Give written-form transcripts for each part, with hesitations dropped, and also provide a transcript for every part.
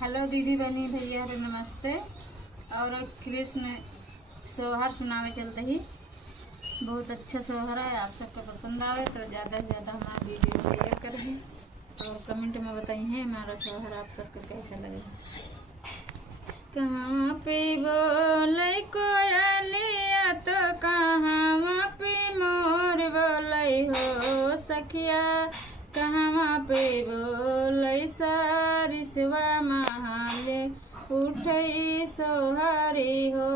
Hello दीदी बहनी भैया नमस्ते। और कृष्ण सोहर सुनावे चलते ही बहुत अच्छा सोहर है। आप सबको पसंद आवे तो ज़्यादा से ज़्यादा हमारा वीडियो शेयर करें और कमेंट में बताइए हमारा सोहर आप सबको कैसा लगे। कहाँ पे बोले कोयलिया तो कहाँ पे मोर बोले हो सखिया, कहाँ पे बोले सारिसवा महाले उठई सोहारी हो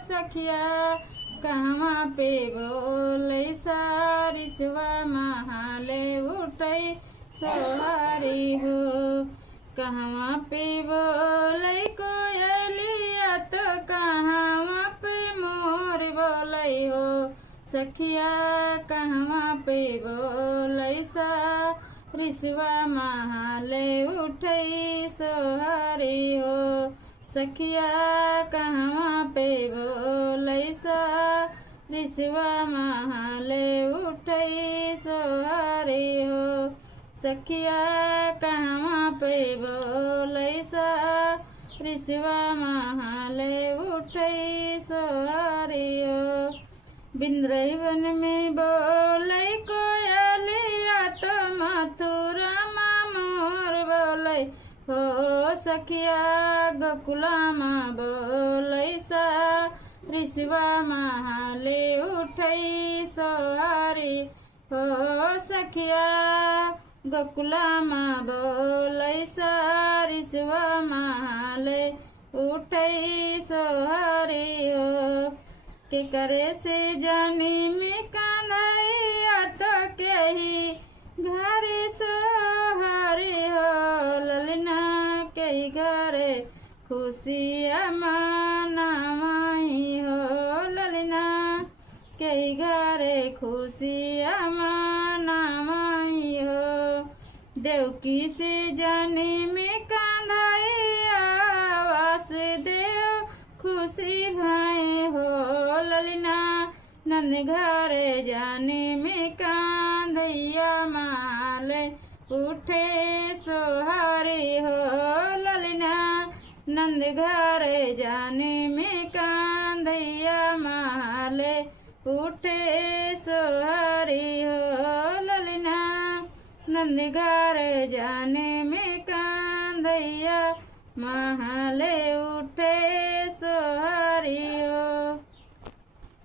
सखिया, कहाँ पे बोले सारिसवा महाले उठई सोहारी हो। कहाँ पे बोले कोयलिया तो कहाँ पे मोर बोले हो सखिया, कहाँ पे बोले सारिसवा महाले उठई सोहारी हो सखिया, कहाँ पे बोले सारिसवा महाले उठई सोहारी हो सखिया, कहाँ पे बोले सारिसवा महाले उठई सोहारी हो। बिंद्रवन में बोले कोयलिया तो मथुरा मोर बोले हो सखिया, गोकुला माँ बोले सारिसवा महाले उठई सोहारी हो सखिया, गोकुला माँ बोले सारिसवा महाले उठई सोहारी हो। के करे से जानी में कन्हैया तो केही घरे सोहारी हो ललना, के घरे खुशिया मनाई हो ललना, के घरे खुशिया मनाई हो। देवकी से जाने में कन्हैया वासुदेव खुशी भाई हो ललना, नंद घरे जाने में कांधैया माले उठे सोहारी हो ललना, नंद घरे जाने में कांधैया माले उठे सोहारी हो ललना, नंद घरे जाने में कांधैया माले उठे